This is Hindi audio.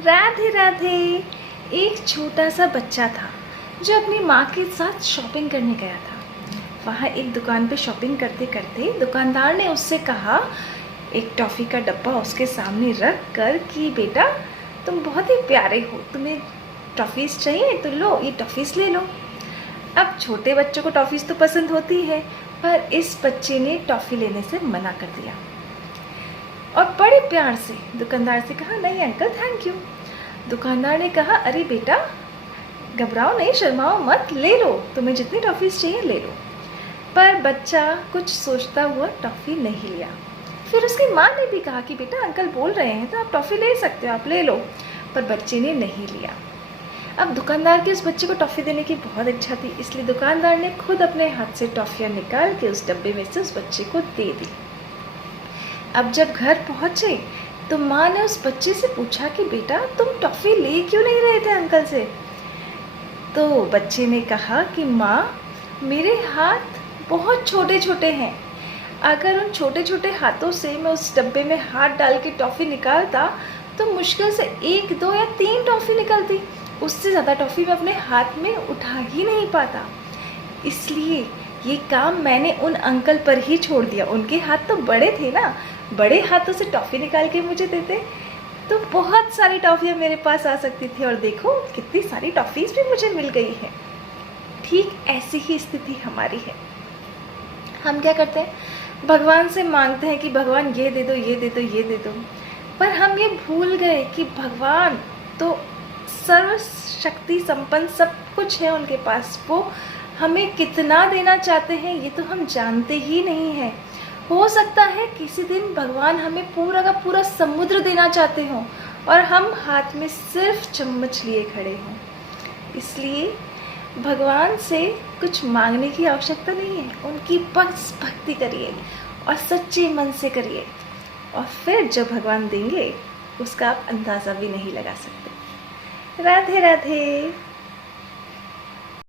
राधे राधे। एक छोटा सा बच्चा था जो अपनी माँ के साथ शॉपिंग करने गया था। वहाँ एक दुकान पे शॉपिंग करते करते दुकानदार ने उससे कहा, एक टॉफ़ी का डब्बा उसके सामने रख कर कि बेटा तुम बहुत ही प्यारे हो, तुम्हें टॉफ़ीज़ चाहिए तो लो, ये टॉफ़ीज़ ले लो। अब छोटे बच्चों को टॉफ़ीज़ तो पसंद होती है, पर इस बच्चे ने टॉफ़ी लेने से मना कर दिया और बड़े प्यार से दुकानदार से कहा, नहीं अंकल थैंक यू। दुकानदार ने कहा, अरे बेटा घबराओ नहीं, शर्माओ मत, ले लो, तुम्हें जितनी टॉफ़ीज़ चाहिए ले लो। पर बच्चा कुछ सोचता हुआ टॉफ़ी नहीं लिया। फिर उसकी माँ ने भी कहा कि बेटा अंकल बोल रहे हैं तो आप टॉफ़ी ले सकते हो, आप ले लो। पर बच्चे ने नहीं लिया। अब दुकानदार की उस बच्चे को टॉफ़ी देने की बहुत इच्छा थी, इसलिए दुकानदार ने खुद अपने हाथ से टॉफ़ियाँ निकाल के उस डब्बे में से उस बच्चे को दे दी। अब जब घर पहुँचे तो माँ ने उस बच्चे से पूछा कि बेटा तुम टॉफ़ी ले क्यों नहीं रहे थे अंकल से। तो बच्चे ने कहा कि माँ मेरे हाथ बहुत छोटे छोटे हैं, अगर उन छोटे छोटे हाथों से मैं उस डब्बे में हाथ डाल के टॉफ़ी निकालता तो मुश्किल से 1, 2 या 3 टॉफ़ी निकलती, उससे ज़्यादा टॉफ़ी मैं अपने हाथ में उठा ही नहीं पाता। इसलिए ये काम मैंने उन अंकल पर ही छोड़ दिया। उनके हाथ तो बड़े थे ना, बड़े हाथों से टॉफ़ी निकाल के मुझे देते तो बहुत सारी टॉफ़ियाँ मेरे पास आ सकती थी, और देखो कितनी सारी टॉफ़ीज़ भी मुझे मिल गई है। ठीक ऐसी ही स्थिति हमारी है। हम क्या करते हैं, भगवान से मांगते हैं कि भगवान ये दे दो, ये दे दो, ये दे दो, पर हम ये भूल गए कि भगवान तो सर्वशक्ति संपन्न सब कुछ है उनके पास। वो हमें कितना देना चाहते हैं ये तो हम जानते ही नहीं हैं। हो सकता है किसी दिन भगवान हमें पूरा का पूरा समुद्र देना चाहते हों और हम हाथ में सिर्फ चम्मच लिए खड़े हों। इसलिए भगवान से कुछ मांगने की आवश्यकता नहीं है, उनकी बस भक्ति करिए और सच्चे मन से करिए, और फिर जो भगवान देंगे उसका आप अंदाज़ा भी नहीं लगा सकते। राधे राधे।